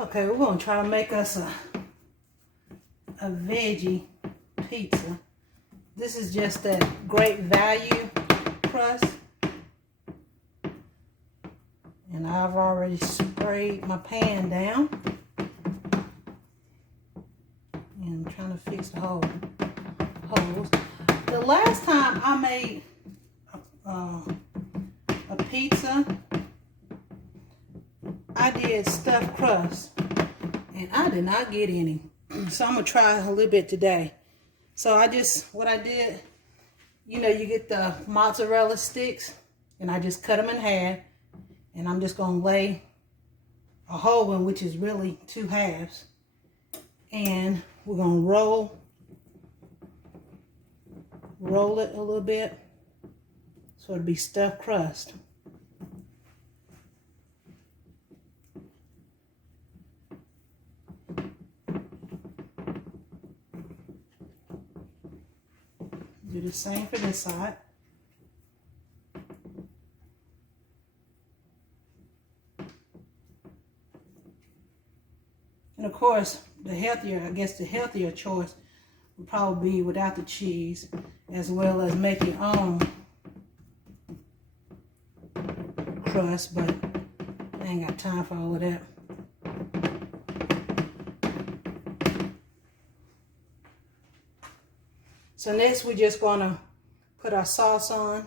Okay, we're gonna try to make us a veggie pizza. This is just that great value crust. And I've already sprayed my pan down. And I'm trying to fix the holes. The last time I made a pizza, I did stuffed crust. And I did not get any. So I'm going to try a little bit today. So what I did, you know, you get the mozzarella sticks. And I just cut them in half. And I'm just going to lay a whole one, which is really 2 halves. And we're going to roll it a little bit. So it'll be stuffed crust. Do the same for this side. And of course, the healthier choice would probably be without the cheese, as well as make your own crust, but I ain't got time for all of that. So next we're just gonna put our sauce on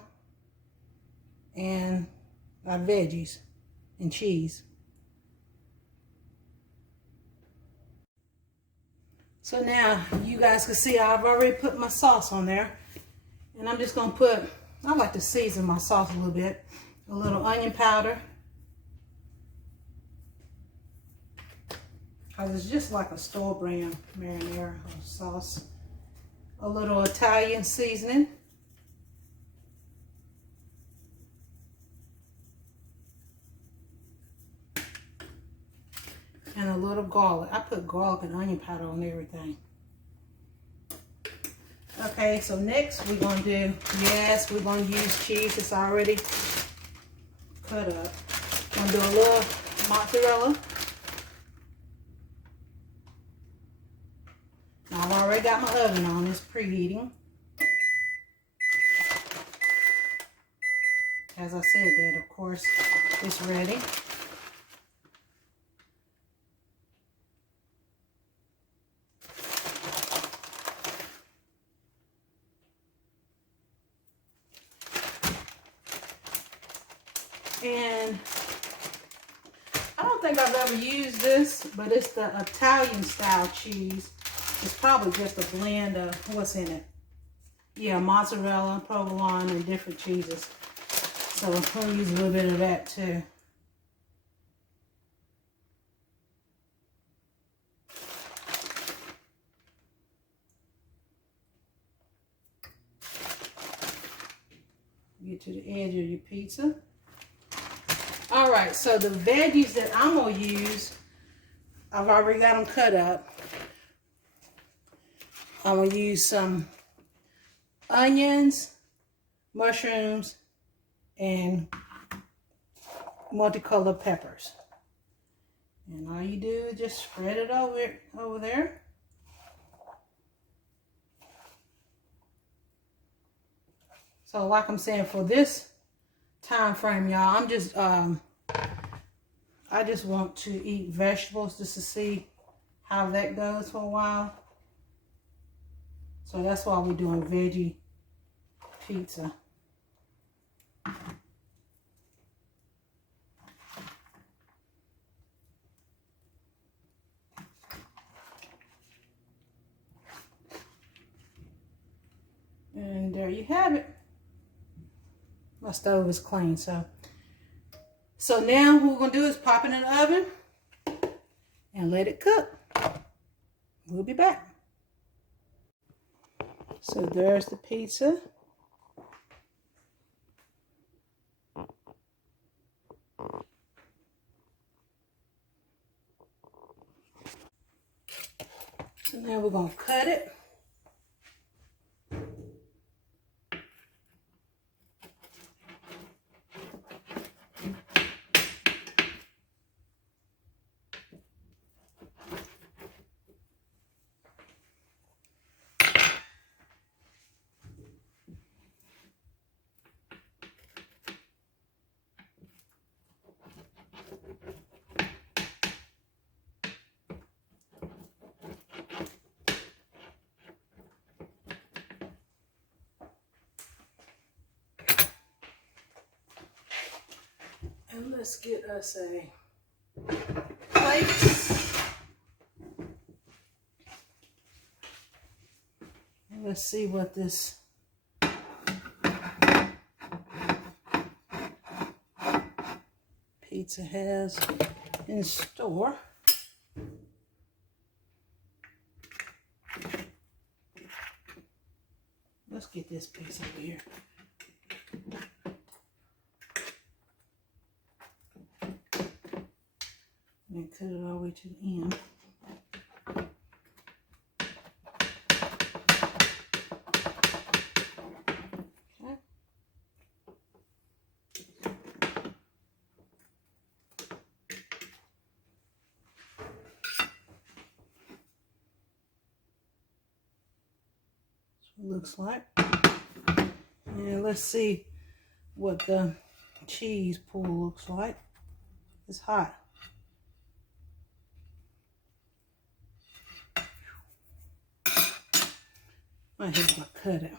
and our veggies and cheese. So now you guys can see I've already put my sauce on there. And I'm just gonna I like to season my sauce a little bit. A little onion powder. Because it's just like a store brand marinara sauce. A little Italian seasoning. And a little garlic. I put garlic and onion powder on everything. Okay, so next we're going to do, we're going to use cheese that's already cut up. I'm going to do a little mozzarella. Now I've already got my oven on, it's preheating. As I said that, of course, it's ready. And I don't think I've ever used this, but it's the Italian style cheese. It's probably just a blend of what's in it. Yeah, mozzarella, provolone, and different cheeses. So I'm going to use a little bit of that too. Get to the edge of your pizza. All right, so the veggies that I'm going to use, I've already got them cut up. I'm going to use some onions, mushrooms, and multicolored peppers. And all you do is just spread it over there. So like I'm saying, for this time frame, y'all, I'm just I just want to eat vegetables just to see how that goes for a while. So that's why we're doing veggie pizza. And there you have it. My stove is clean, so now what we're gonna do is pop it in the oven and let it cook. We'll be back. So there's the pizza. So now we're gonna cut it. And let's get us a plate. And let's see what this pizza has in store. Let's get this piece over here. And cut it all the way to the end. Okay. That's what it looks like. And let's see what the cheese pool looks like. It's hot. I hate my cutter.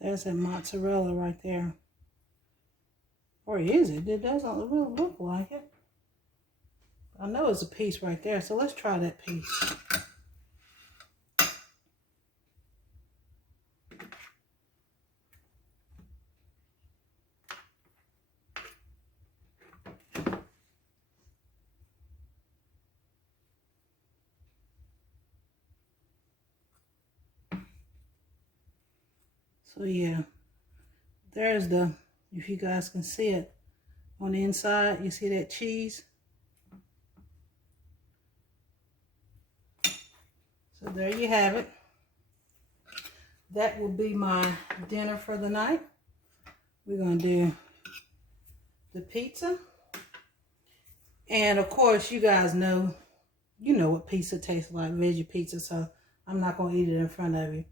There's that mozzarella right there. Or is it? It doesn't really look like it. I know it's a piece right there, so let's try that piece. So yeah, there's the, if you guys can see it, on the inside, you see that cheese? So there you have it. That will be my dinner for the night. We're gonna do the pizza. And of course, you guys know, you know what pizza tastes like, veggie pizza, so I'm not gonna eat it in front of you.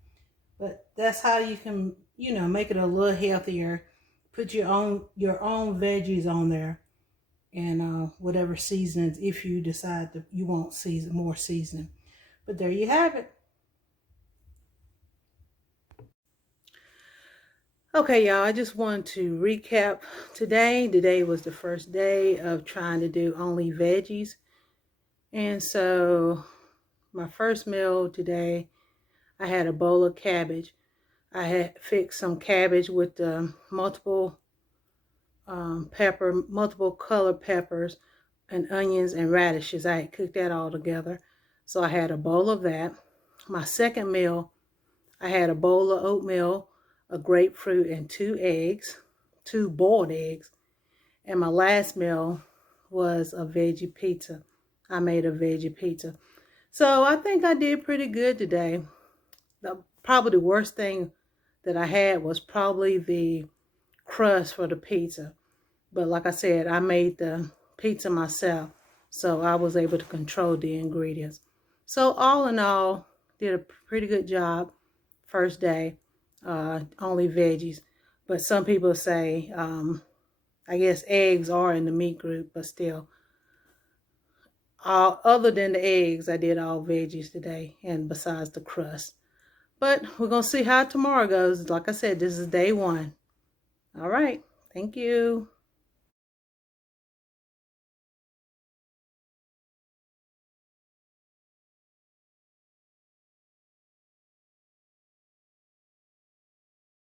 But that's how you can, you know, make it a little healthier. Put your own veggies on there, and whatever seasonings, if you decide that you want more seasoning. But there you have it. Okay, y'all, I just want to recap today. Today was the first day of trying to do only veggies. And so my first meal today, I had a bowl of cabbage. I had fixed some cabbage with multiple color peppers and onions and radishes. I had cooked that all together. So I had a bowl of that. My second meal, I had a bowl of oatmeal, a grapefruit, and 2 eggs, 2 boiled eggs. And my last meal was a veggie pizza. I made a veggie pizza. So I think I did pretty good today. Probably the worst thing that I had was probably the crust for the pizza. But like I said, I made the pizza myself, so I was able to control the ingredients. So all in all, did a pretty good job first day, only veggies. But some people say, I guess eggs are in the meat group, but still. Other than the eggs, I did all veggies today, and besides the crust. But we're going to see how tomorrow goes. Like I said, this is day 1. All right. Thank you.